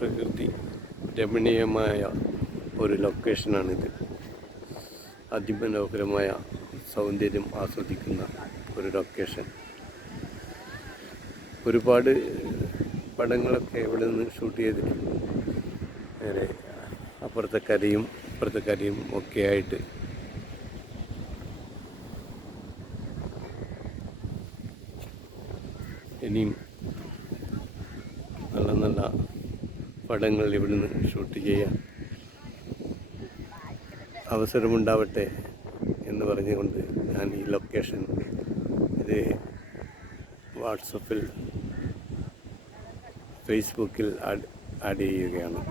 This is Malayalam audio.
പ്രകൃതി രമണീയമായ ഒരു ലൊക്കേഷനാണിത്. അതിമനോഹരമായ സൗന്ദര്യം ആസ്വദിക്കുന്ന ഒരു ലൊക്കേഷൻ. ഒരുപാട് പടങ്ങളൊക്കെ ഇവിടെ നിന്ന് ഷൂട്ട് ചെയ്തിട്ടുണ്ട്. നേരെ അപ്പുറത്തെ കരയും ഒക്കെ ആയിട്ട് ഇനിയും നല്ല നല്ല പടങ്ങൾ ഇവിടുന്ന് ഷൂട്ട് ചെയ്യാൻ അവസരമുണ്ടാവട്ടെ എന്ന് പറഞ്ഞുകൊണ്ട് ഞാൻ ഈ ലൊക്കേഷൻ ഇത് വാട്സപ്പിൽ ഫേസ്ബുക്കിൽ ആഡ് ചെയ്യുകയാണ്.